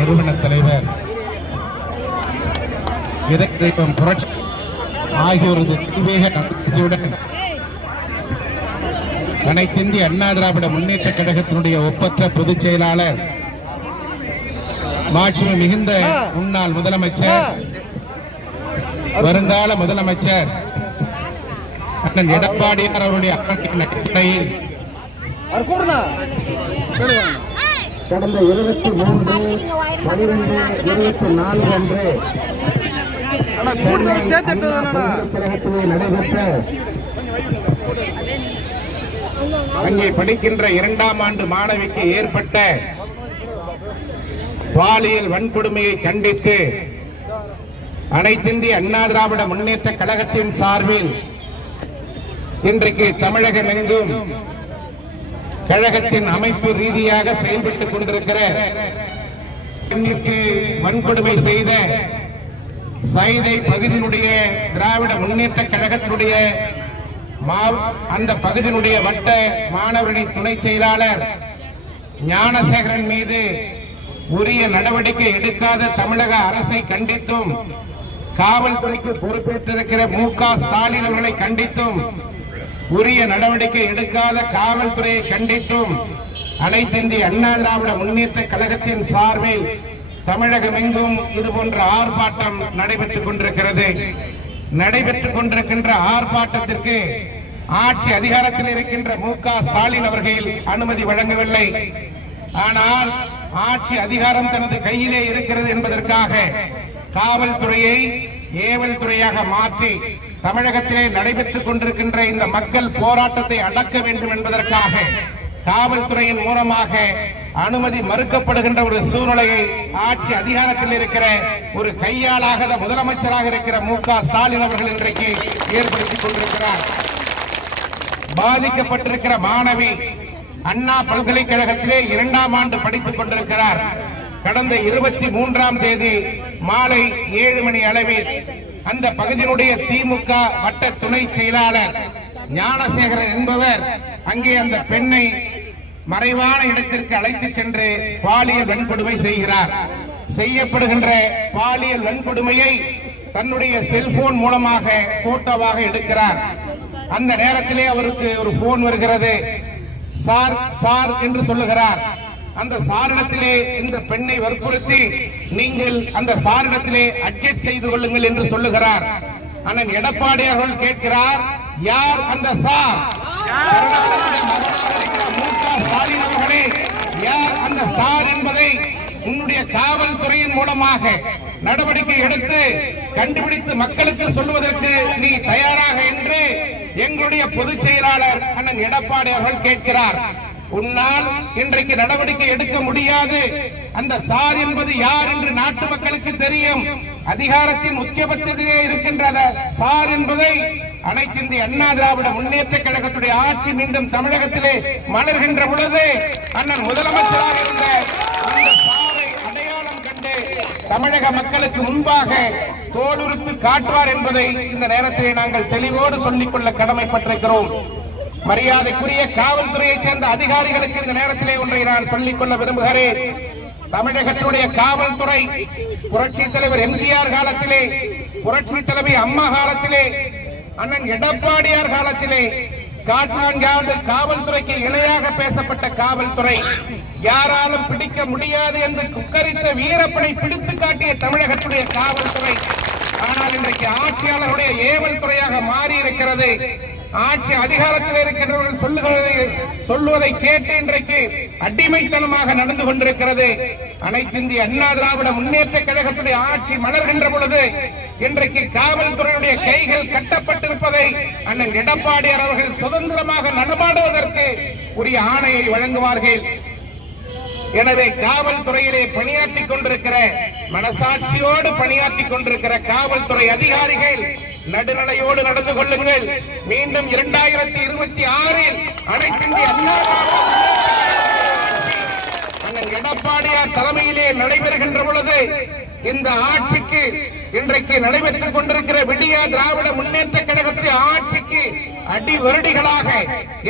நிறுவன தலைவர். இதய தெய்வம் புரட்சி ஆகியோரது திவேக அனைத்திந்திய அண்ணா திராவிட முன்னேற்ற கழகத்தினுடைய ஒப்பற்ற பொதுச் செயலாளர் மாட்சிமை மிகுந்த முன்னாள் முதலமைச்சர் வருங்கால முதலமைச்சர் அண்ணன் எடப்பாடியார் அவருடைய அரங்கின் அடிப்படையில் கடந்த இருபத்தி மூன்று பனிரெண்டு இருபத்தி நான்கு அன்று கழகத்திலே நடைபெற்ற அங்கே படிக்கின்ற இரண்டாம் ஆண்டு மாணவிக்கு ஏற்பட்ட பாலியல் வன்கொடுமையை கண்டித்து அனைத்திந்திய அண்ணா திராவிட முன்னேற்ற கழகத்தின் சார்பில் இன்றைக்கு தமிழகம் எங்கும் கழகத்தின் அமைப்பு ரீதியாக செயல்பட்டுக் கொண்டிருக்கிற பெண்ணிற்கு வன்கொடுமை செய்த சைதை பகுதியினுடைய திராவிட முன்னேற்ற கழகத்தினுடைய மா- அந்த பகுதியினுடைய வட்ட மாணவர்களின் துணை செயலாளர் ஞானசேகரன் மீது உரிய நடவடிக்கை எடுக்காத தமிழக அரசை கண்டித்தும் காவல்துறைக்கு பொறுப்பேற்றிருக்கிற மு க ஸ்டாலின் அவர்களை கண்டித்தும் உரிய நடவடிக்கை எடுக்காத காவல்துறையை கண்டித்தும் அனைத்திந்திய அண்ணா திராவிட முன்னேற்ற கழகத்தின் சார்பில் தமிழகம் எங்கும் இது போன்ற ஆர்ப்பாட்டம் நடைபெற்றுக் கொண்டிருக்கிறது. நடைபெற்றுக் கொண்டிருக்கின்ற ஆர்ப்பாட்டத்திற்கு ஆட்சி அதிகாரத்தில் இருக்கின்ற மு க ஸ்டாலின் அவர்கள் அனுமதி வழங்கவில்லை. ஆனால் ஆட்சி அதிகாரம் தனது கையிலே இருக்கிறது என்பதற்காக காவல்துறையை ஏவல் துறையாக மாற்றி தமிழகத்திலே நடைபெற்றுக் கொண்டிருக்கின்ற இந்த மக்கள் போராட்டத்தை அடக்க வேண்டும் என்பதற்காக காவல்துறையின் மூலமாக அனுமதி மறுக்கப்படுகின்ற ஒரு சூழ்நிலையை ஆட்சி அதிகாரத்தில் இருக்கிற ஒரு கையாளாகாத முதலமைச்சராக இருக்கிற மு க ஸ்டாலின் அவர்கள் இன்றைக்கு ஏற்படுத்திக் கொண்டிருக்கிறார். பாதிக்கப்பட்டிருக்கிற மாணவி அண்ணா பல்கலைக்கழகத்திலே இரண்டாம் ஆண்டு படித்துக் கொண்டிருக்கிறார். கடந்த இருபத்தி மூன்றாம் தேதி மாலை ஏழு மணி அளவில் அந்த பகுதியினுடைய திமுக வட்ட துணை செயலாளர் ஞானசேகரன் என்பவர் அங்கே அந்த பெண்ணை மறைவான இடத்திற்கு அழைத்து சென்று பாலியல் வன்கொடுமை செய்கிறார். செய்யப்படுகின்ற பாலியல் வன்கொடுமையை தன்னுடைய செல்போன் மூலமாக போட்டோவாக எடுக்கிறார். அந்த நேரத்திலே அவருக்கு ஒரு போன் வருகிறது. சார் சார் என்று சொல்லுகிறார். அந்த சாரிடத்திலே இந்த பெண்ணை வற்புறுத்தி நீங்கள் அந்த சாரிடத்திலே அட்ஜஸ்ட் செய்து கொள்ளுங்கள் என்று சொல்லுகிறார். அண்ணன் எடப்பாடி அவர்கள் கேட்கிறார் யார் அந்த சார்? யார் அந்த ஸ்டார் என்பதை உன்னுடைய காவல்துறையின் மூலமாக நடவடிக்கை எடுத்து கண்டுபிடித்து மக்களுக்கு சொல்லுவதற்கு நீ தயாராக என்று எங்களுடைய பொதுச் செயலாளர் அண்ணன் எடப்பாடி அவர்கள் கேட்கிறார். உன்னால் இன்றைக்கு நடவடிக்கை எடுக்க முடியாது. அந்த சார் என்பது யார் என்று நாட்டு மக்களுக்கு தெரியும். அதிகாரத்தின் உச்சபட்சத்திலே இருக்கின்ற சார் என்பதை அனைத்து இந்திய அண்ணா திராவிட முன்னேற்ற கழகத்துடைய ஆட்சி மீண்டும் தமிழகத்திலே மலர்கின்ற பொழுது அண்ணன் முதலமைச்சராக இருந்த அந்த சாரை அடையாளம் கண்டு தமிழக மக்களுக்கு முன்பாக தோலுறுத்து காட்டுவார் என்பதை இந்த நேரத்திலே நாங்கள் தெளிவோடு சொல்லிக் கொள்ள கடமைப்பட்டிருக்கிறோம். மரியாதைக்குரிய காவல்துறையைச் சேர்ந்த அதிகாரிகளுக்கு இந்த நேரத்திலே ஒன்றை நான் சொல்லிக் கொள்ள விரும்புகிறேன். தமிழகத்தினுடைய காவல்துறை புரட்சி தலைவர் எம்ஜிஆர் காலத்திலே புரட்சி தலைவி அம்மா காலத்திலே அண்ணன் எடப்பாடியார் காலத்திலே ஸ்காட்லாந்து யார்டு காவல்துறைக்கு இணையாக பேசப்பட்ட காவல்துறை யாராலும் பிடிக்க முடியாது என்று குக்கரித்த வீரப்பனை பிடித்து காட்டிய தமிழகத்துடைய காவல்துறை ஆனால் இன்றைக்கு ஆட்சியாளருடைய ஏவல் துறையாக மாறி இருக்கிறது ஆட்சி அதிகாரத்தில் இருக்கின்றவர்கள் சொல்லுகிறதை சொல்லுவதை கேட்டு இன்றைக்கு அடிமைத்தனமாக நடந்து கொண்டிருக்கிறது. அனைத்து இந்திய அண்ணா திராவிட முன்னேற்ற கழகத்துடைய ஆட்சி மலர்கின்ற பொழுது இன்றைக்கு காவல்துறையுடைய கைகள் கட்டப்பட்டிருப்பதை அண்ணன் எடப்பாடியார் அவர்கள் சுதந்திரமாக நடமாடுவதற்கு உரிய ஆணையை வழங்குவார்கள். எனவே காவல்துறையிலே பணியாற்றிக் கொண்டிருக்கிற மனசாட்சியோடு பணியாற்றிக் கொண்டிருக்கிற காவல்துறை அதிகாரிகள் நடுநிலையோடு நடந்து கொள்ளுங்கள். மீண்டும் இரண்டாயிரத்தி இருபத்தி ஆறில் அனைத்திந்திய அண்ணா எடப்பாடியார் தலைமையிலே நடைபெறுகின்ற பொழுது இந்த ஆட்சிக்கு இன்றைக்கு நடைபெற்றுக் கொண்டிருக்கிற விடிய திராவிட முன்னேற்ற கழகத்தின் ஆட்சிக்கு அடி வருடிகளாக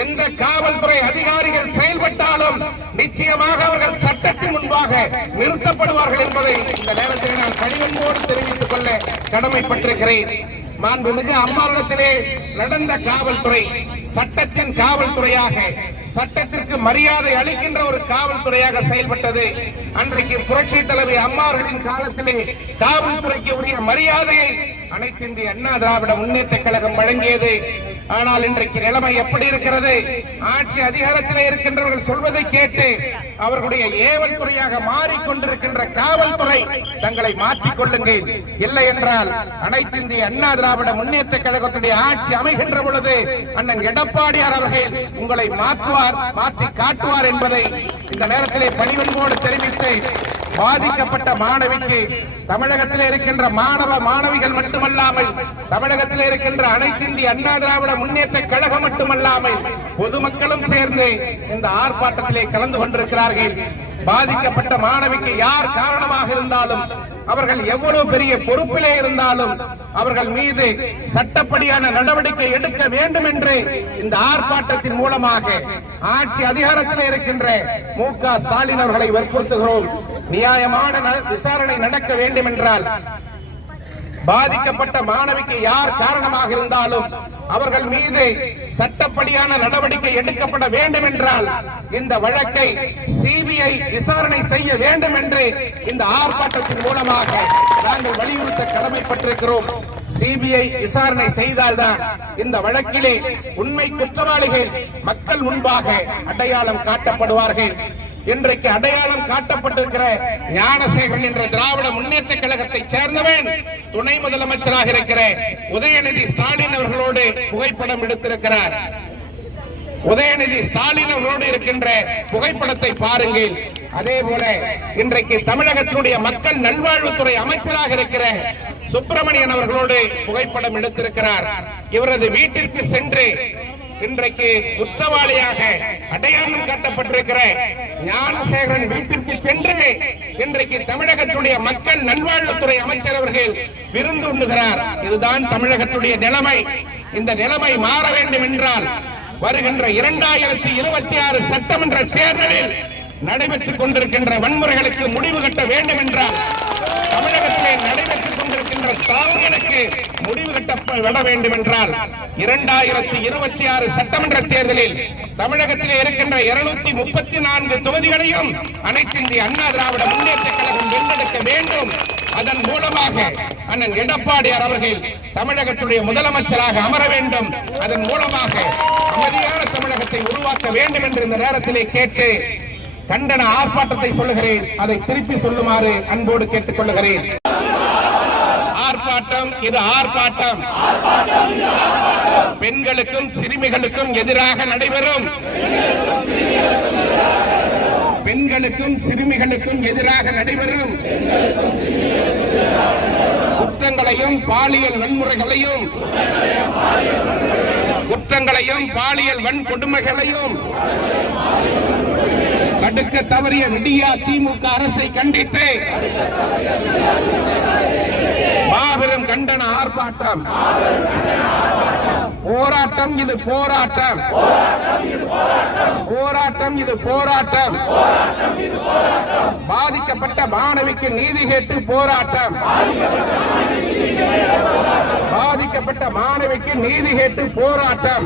எந்த காவல்துறை அதிகாரிகள் செயல்பட்டாலும் நிச்சயமாக அவர்கள் சட்டத்தின் முன்பாக நிறுத்தப்படுவார்கள் என்பதை இந்த நேரத்தில் நான் கடிதமோடு தெரிவித்துக் கொள்ள கடமைப்பட்டிருக்கிறேன். மாண்புமிகு அம்மாவிடத்திலே நடந்த காவல்துறை சட்டத்தின் காவல்துறையாக சட்டத்திற்கு மரியாதை அளிக்கின்ற ஒரு காவல்துறையாக செயல்பட்டது. அன்றைக்கு புரட்சி தலைவி அம்மாவர்களின் காலத்திலே காவல்துறைக்கு உரிய மரியாதையை அனைத்து இந்திய அண்ணா திராவிட முன்னேற்ற கழகம் வழங்கியது. ஆனால் இன்றைக்கு நிலைமை எப்படி இருக்கிறது? ஆட்சி அதிகாரத்தில் இருக்கின்றவர்கள் சொல்வதை கேட்டு அவர்களுடைய ஏவல் துறையாக மாறிக்கொண்டிருக்கின்ற காவல்துறை தங்களை மாற்றிக் கொள்ளுங்கள். இல்லை என்றால் அனைத்து இந்திய அண்ணா திராவிட முன்னேற்ற கழகத்துடைய ஆட்சி அமைகின்ற பொழுது அண்ணன் எடப்பாடியார் அவர்கள் உங்களை மாற்றுவார் மாற்றி காட்டுவார் என்பதை இந்த நேரத்திலே பணிவன்போடு தெரிவித்து பாதிக்கப்பட்ட மாணவிக்கு தமிழகத்தில் இருக்கின்ற மாணவ மாணவிகள் மட்டுமல்லாமல் தமிழகத்தில் இருக்கின்ற அனைத்து இந்திய அண்ணா திராவிட முன்னேற்ற கழகம் மட்டுமல்லாமல் பொதுமக்களும் சேர்ந்து இந்த ஆர்ப்பாட்டத்திலே கலந்து கொண்டிருக்கிறார்கள். பாதிக்கப்பட்ட மாணவிக்கு யார் காரணமாக இருந்தாலும் அவர்கள் எவ்வளவு பெரிய பொறுப்பிலே இருந்தாலும் அவர்கள் மீது சட்டப்படியான நடவடிக்கை எடுக்க வேண்டும் என்று இந்த ஆர்ப்பாட்டத்தின் மூலமாக ஆட்சி அதிகாரத்தில் இருக்கின்ற மு க ஸ்டாலின் அவர்களை வற்புறுத்துகிறோம். நியாயமான ந- விசாரணை நடக்க வேண்டும் என்றால் பாதிக்கப்பட்ட மாணவிக்கு யார் காரணமாக இருந்தாலும் அவர்கள் மீது சட்டப்படியான நடவடிக்கை எடுக்கப்பட வேண்டும் என்றால் இந்த வழக்கை சிபிஐ விசாரணை செய்ய வேண்டும் என்று இந்த ஆர்ப்பாட்டத்தின் மூலமாக நாங்கள் வலியுறுத்த கடமைப்பட்டிருக்கிறோம். சிபிஐ விசாரணை செய்தால்தான் இந்த வழக்கிலே உண்மை குற்றவாளிகள் மக்கள் முன்பாக அடையாளம் காட்டப்படுவார்கள். இன்றைக்கு அடையாளம் காட்டப்பட்டிருக்கிற ஞானசேகரன் என்ற திராவிட முன்னேற்ற கழகத்தை சேர்ந்தவன் துணை முதலமைச்சராக இருக்கிற உதயநிதி ஸ்டாலின் அவர்களோடு புகைப்படம் எடுத்திருக்கிறார். உதயநிதி ஸ்டாலின் அவர்களோடு இருக்கின்ற புகைப்படத்தை பாருங்கள். அதே போல இன்றைக்கு தமிழகத்தினுடைய மக்கள் நல்வாழ்வுத்துறை அமைச்சராக இருக்கிற சுப்பிரமணியன் அவர்களோடு புகைப்படம் எடுத்திருக்கிறார். இவரது வீட்டிற்கு சென்று இன்றைக்கு குற்றவாளியாக அடையாளம் காட்டப்பட்டிருக்கிற ஞானசேகரன் வீட்டிற்கு சென்று இன்றைக்கு தமிழகத்துடைய மக்கள் நல்வாழ்வுத்துறை அமைச்சர் அவர்கள் விருந்து உண்ணுகிறார். இதுதான் தமிழகத்துடைய நிலைமை. இந்த நிலைமை மாற வேண்டும் என்றால் வருகின்ற இரண்டாயிரத்தி இருபத்தி ஆறு சட்டமன்ற தேர்தலில் நடைபெற்றுக் கொண்டிருக்கின்ற வன்முறைகளுக்கு முடிவு கட்ட வேண்டும் என்றால் தமிழகத்திலே நடைபெற்றுக் கொண்டிருக்கின்ற தாவங்களுக்கு முடிவு கட்டப்பட வேண்டும் என்றால் இரண்டாயிரத்தி இருபத்தி ஆறு சட்டமன்ற தேர்தலில் தமிழகத்திலே இருக்கின்ற இருநூத்தி முப்பத்தி நான்கு தொகுதிகளையும் அனைத்து இந்திய அண்ணா திராவிட முன்னேற்ற கழகம் வென்றெடுக்க வேண்டும். அதன் மூலமாக அண்ணன் எடப்பாடியார் அவர்கள் தமிழகத்துடைய முதலமைச்சராக அமர வேண்டும். அதன் மூலமாக அமைதியான தமிழகத்தை உருவாக்க வேண்டும் என்று இந்த நேரத்திலே கேட்டு கண்டன ஆர்ப்பாட்டத்தை சொல்லுகிறேன். அதை திருப்பி சொல்லுமாறு அன்போடு கேட்டுக் கொள்ளுகிறேன் ஆர்ப்பாட்டம் இது ஆர்ப்பாட்டம். பெண்களுக்கும் சிறுமிகளுக்கும் எதிராக நடைபெறும். பெண்களுக்கும் சிறுமிகளுக்கும் எதிராக நடைபெறும். குற்றங்களையும் பாலியல் வன்முறைகளையும் குற்றங்களையும் பாலியல் வன்கொடுமைகளையும் தடுக்க தவறிய விடியா திமுக அரசை கண்டித்து மாபெரும் கண்டன ஆர்ப்பாட்டம். போராட்டம் இது போராட்டம். போராட்டம் இது போராட்டம். பாதிக்கப்பட்ட மாணவிக்கு நீதி கேட்டு போராட்டம். பாதிக்கப்பட்ட மாணவிக்கு நீதி கேட்டு போராட்டம்.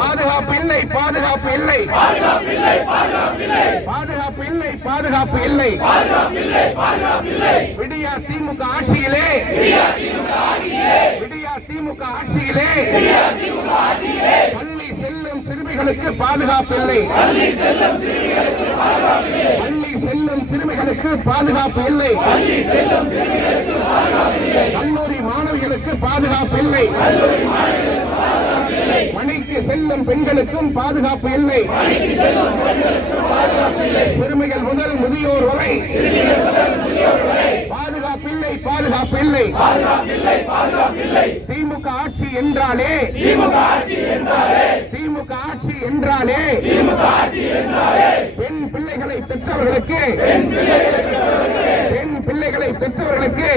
பாதுகாப்பு இல்லை பாதுகாப்பு இல்லை. பாதுகாப்பு இல்லை பாதுகாப்பு இல்லை. விடியா திமுக ஆட்சியிலே. விடியா திமுக ஆட்சியிலே. பள்ளி செல்லும் சிறுமிகளுக்கு பாதுகாப்பு இல்லை. பள்ளி செல்லும் சிறுமிகளுக்கு பாதுகாப்பு இல்லை. கல்லூரி மாணவிகளுக்கு பாதுகாப்பு இல்லை. மணிக்கு செல்லும் பெண்களுக்கும் பாதுகாப்பு இல்லை. சிறுமிகள் முதல் முதியோர் வரை பாதுகாப்பு இல்லை பாதுகாப்பு இல்லை. திமுக ஆட்சி என்றாலே திமுக ஆட்சி என்றாலே பெண் பிள்ளைகளை பெற்றவர்களுக்கு பெண் பிள்ளைகளை பெற்றவர்களுக்கு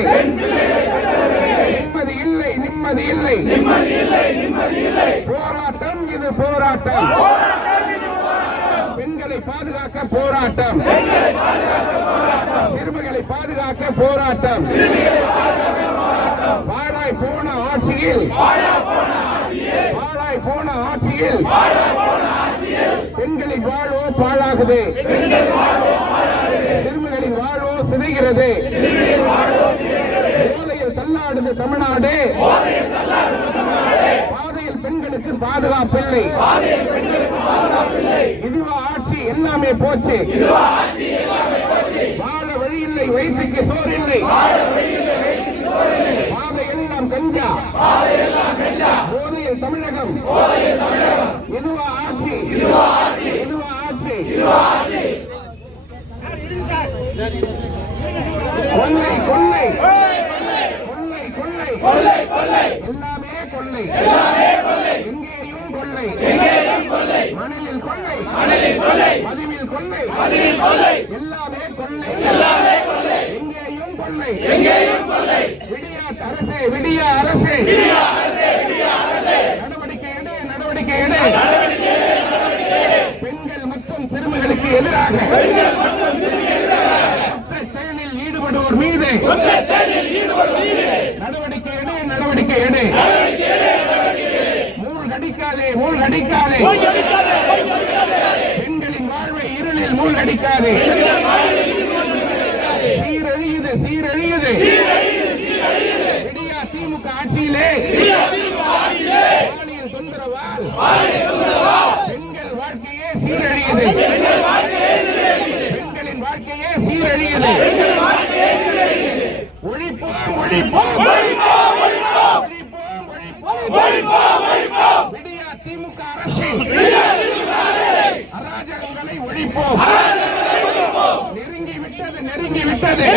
நிம்மதி இல்லை நிம்மதி இல்லை. போராட்டம் இது போராட்டம். பெண்களை பாதுகாக்க போராட்டம். சிறுமிகளை பாதுகாக்க போராட்டம். பாழாய் போன ஆட்சியில் பாழாய் போன ஆட்சியில் பெண்களின் வாழ்வோ பாழாகுது. சிறுமிகளின் வாழ்வோ சிதைகிறது. போதையில் தள்ளாடுது தமிழ்நாடு. பாதையில் பெண்களுக்கு பாதுகாப்பில்லை. இதுவா ஆட்சி எல்லாமே போச்சு. வாழ வழி இல்லை வயிற்றுக்கு சோறு இல்லை பாதை எல்லாம் கஞ்சா. போதையில் தமிழகம். இதுவா ஆட்சி. இதுவா ஆட்சி இதுவா ஆட்சி. கொள்ளை கொள்ளை. கொள்ளை கொள்ளை. எல்லாமே கொள்ளை. எங்கேயும் கொள்ளை. மணலில் கொள்ளை. மதுவில் கொள்ளை. எல்லாமே கொள்ளை. எங்கேயும் கொள்ளை. விடியாத் அரசே விடிய அரசே. நடவடிக்கை எடு நடவடிக்கை எடு. பெண்கள் மற்றும் சிறுமிகளுக்கு எதிராக. ஈடுபடுவோர் மீது. நடவடிக்கை எடு நடவடிக்கை எடு. மூழ்கடிக்காதே மூழ்கடிக்காதே பெண்களின் வாழ்வை இருளில் மூழ்கடிக்காதே சீரழியுது சீரழியுது விடியா திமுக ஆட்சியிலே பாலியல் தொந்தரவால் பெண்கள் வாழ்க்கையே சீரழியுது பெண்களின் வாழ்க்கையே சீரழியுது ஒழிப்போம் ஒழிப்போம் ஒழிப்போம் ஒழிப்போம் விடியா திமுக அரசின் அராஜகங்களை ஒழிப்போம். நெருங்கி விட்டது நெருங்கி விட்டது.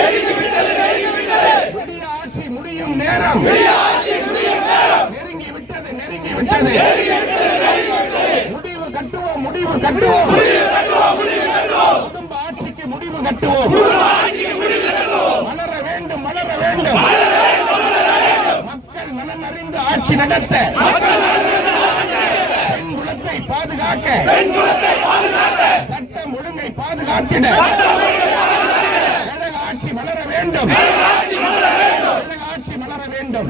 விடிய ஆட்சி முடியும் நேரம். நெருங்கி விட்டது நெருங்கி விட்டது. முடிவு கட்டுவோம் முடிவு கட்டுவோம். குடும்ப ஆட்சிக்கு முடிவு கட்டுவோம். மலர வேண்டும் மலர வேண்டும். ஆட்சி நடத்த பெண் குலத்தை பாதுகாக்க. சட்டம் ஒழுங்கை பாதுகாத்திட. கழக ஆட்சி மலர வேண்டும். கழக ஆட்சி மலர வேண்டும்.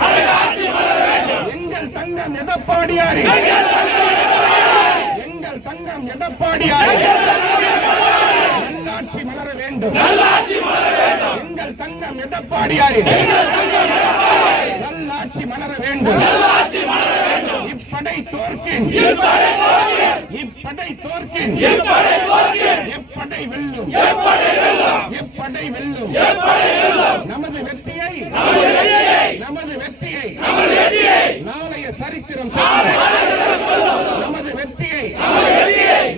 எங்கள் தங்கம் எடப்பாடியாரி. எங்கள் தங்கம் எடப்பாடியாரி. நல்லாட்சி மலர வேண்டும். எங்கள் தங்கம் எடப்பாடியாரி. நல்லாட்சி மலர வேண்டும். இப்படை தோற்கின். இப்படை தோற்கின். எப்படை வெல்லும். எப்படை வெல்லும். நமது வெற்றியை நமது வெற்றியை நாளைய சரித்திரம் நமது வெற்றியை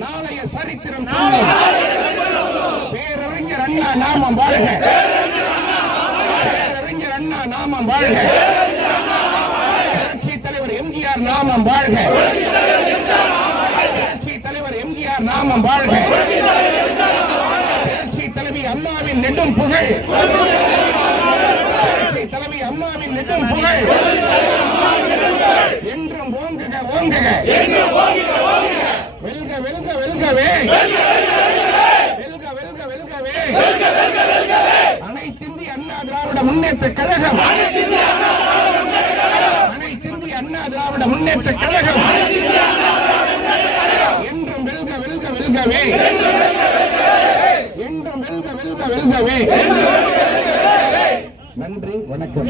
நாளைய சரித்திரம் பேரறிஞர் அண்ணா நாமம் வாழ்க. பேரறிஞர் அண்ணா நாமம் வாழ்க. எம்ஜிஆர் நாமம் வாழ்க. புரட்சி தலைவர் எம்ஜிஆர் நாமம் வாழ்க. புரட்சி தலைவி அம்மாவின் நெடும் புகழ். புரட்சி தலைவி அம்மாவின் நெடும் புகழ். என்றும் ஓங்குக ஓங்குக. வெல்க வெல்க வெல்கவே. வெல்க வெல்க வெல்கவே. அனைத்திந்திய அண்ணா திராவிட முன்னேற்ற கழகம். அனைத்திந்திய அண்ணா திராவிட முன்னேற்ற கழகம். என்றும் வெல்க வெல்க வெல்கவே. என்றும் வெல்க வெல்க வெல்கவே. நன்றி வணக்கம்.